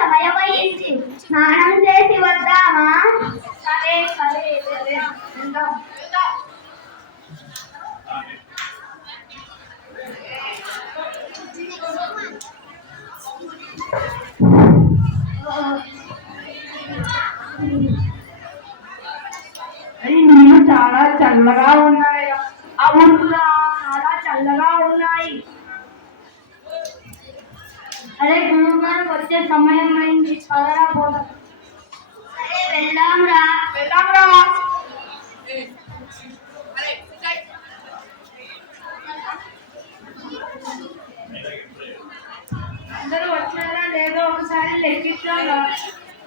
సమయమైంది, స్నానం చేసి వద్దామా? సరే సరే వెళ్దాం. నీళ్ళు చాలా చల్లగా ఉన్నాయి. అవునురా, చాలా చల్లగా ఉన్నాయి. అదే గురువు గారు వచ్చే సమయం అయింది, పదరా పోదాం. సరే వెళ్దాంరా. అందరూ వచ్చారా లేదో ఒకసారి లెక్కించారా?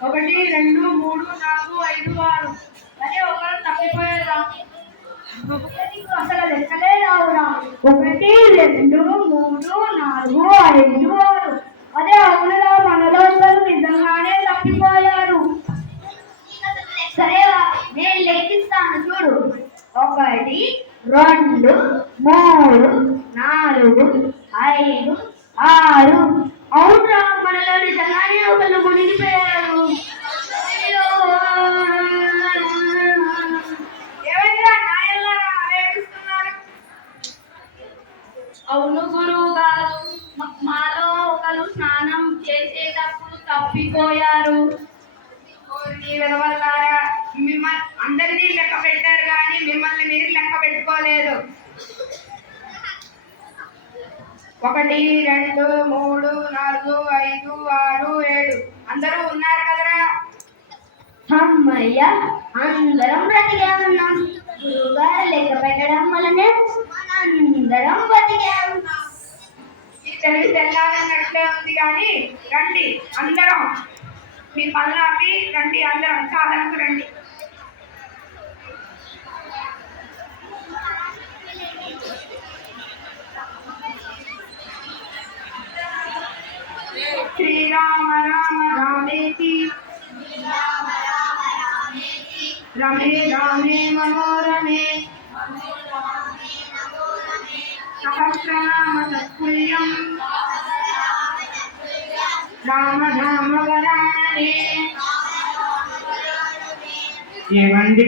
1 2 3 4 5 6. అదే ఒకరు తప్పిపోయారా? అసలు లెక్కలే రావురా. 1 2 3 4 5 6. అదే అవునురా, మనలో అందరూ నిజంగానే తప్పిపోయారు. సరేవా, నేను లెక్కిస్తాను చూడు. 1 2 3 4 5 6. అవునురా, మనలో నిజంగానే ఒకళ్ళు మునిగిపోయారు. అవును గురువు గారు, మాలో ఒకరు స్నానం చేసేటప్పుడు తప్పిపోయారు. మిమ్మల్ని అందరినీ లెక్క పెట్టారు కానీ మిమ్మల్ని మీరు లెక్క పెట్టుకోలేదు. 1 2 3 4 5 6 7 అందరూ ఉన్నారు కదరా? అమ్మయ్య, అందరం బ్రతికే ఉన్నాం. గురువు గారు లెక్క పెట్టడం వల్లనే మనందరం బతికాం. తెలివి తెల్లాలన్నట్లే ఉంది కానీ రండి అందరం, మీ పనులు ఆపి రండి, అందరం సాధనకు రండి. శ్రీరామ రామ రామేతి రమే రామే మనోరమే సహస్రనామ తత్తుల్యం రామ రామ వరాననే. ఏమండి,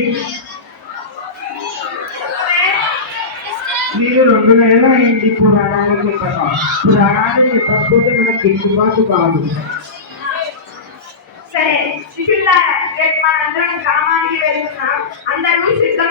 మీరు 2 నెలలు అయింది పురాణాలు చెప్పక. పురాణాలు చెప్పకపోతే మనకు గిట్టుబాటు కాదు. సరే శిష్యులారా, రేపు మనందరం గ్రామానికి వెళ్తున్నాం. అందరూ సిద్ధం